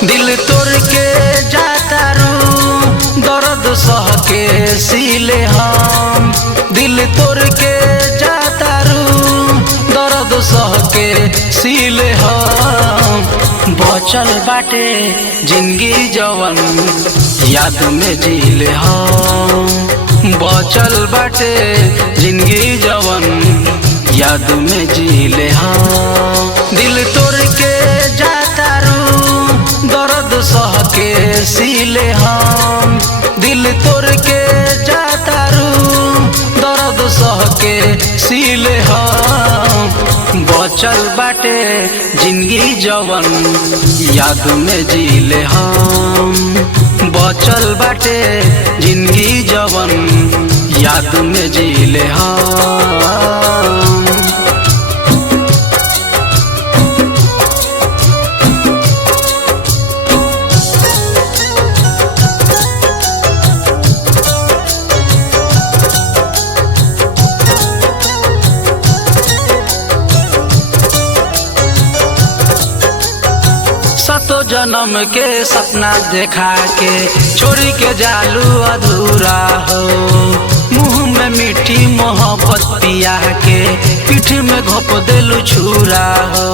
दिल तोड़ के जाता रू दर्द सह के सीले हम। दिल तोड़ के जाता रू दर्द सह के सीले हम। बचल बाटे जिंदगी जवन याद में जीले हम। बचल बाटे जिंदगी जवन याद में जीले हम। दिल तोड़ के जाता रू दर्द सह के सीले हम। दिल तोड़ के जाता रू दर्द सह के सीले हम। बचल बाटे जिंदगी जवन याद में जीले हम। बचल बाटे जिंदगी जवन याद में जीले हम। सतो जन्म के सपना देखा के छोड़ी के जालू अधूरा हो। मुँह में मीठी मोहब्बत पिया के पीठ में घोप देलू छुरा हो।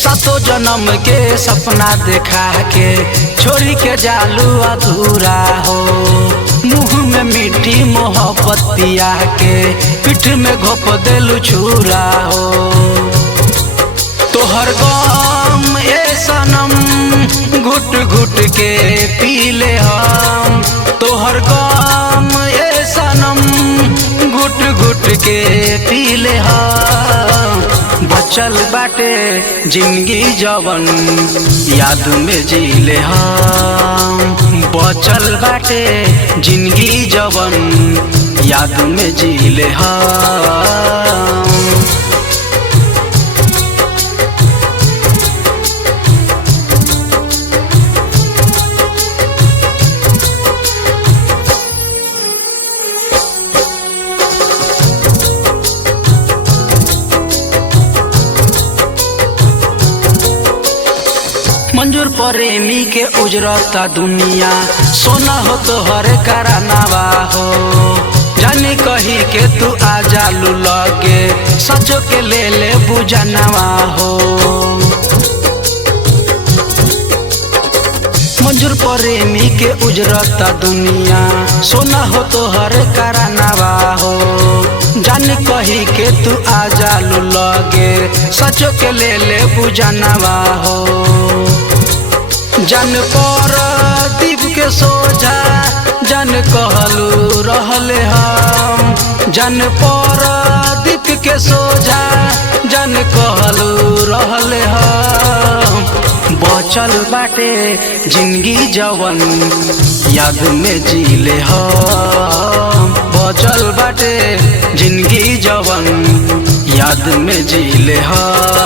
सतो जन्म के सपना देखा के छोड़ी के जालू अधूरा हो। मुँह में मीठी मोहब्बत पिया के पीठ में घोप देलू छुरा हो। तोहर गम ए सनम घुट घुट के पीले हम। तोहर गम ए सनम घुट घुट के पीले हम। बचल बाटे जिंदगी जवन याद में जीले हम। बचल बाटे जिंदगी जवन याद में जीले हम। मंजूर प्रेमी के उजरता दुनिया सोना हो तो हर करानावा हो। जाने कही के तू आ जालू लगे सचो के ले बुझानावा हो। मंजूर प्रेमी के उजरता दुनिया सोना हो तो हर करानावा हो। जान कही के तू आ जालू लगे सचो के ले बुझानावा हो। जन पर दीप के सोझा जन कहलू रहले हम। जन पर दीप के सोझा जन कहलू रहले हम। बचल बाटे जिंदगी जवन याद में जीले हम। बचल बाटे जिंदगी जवन याद में जीले हम।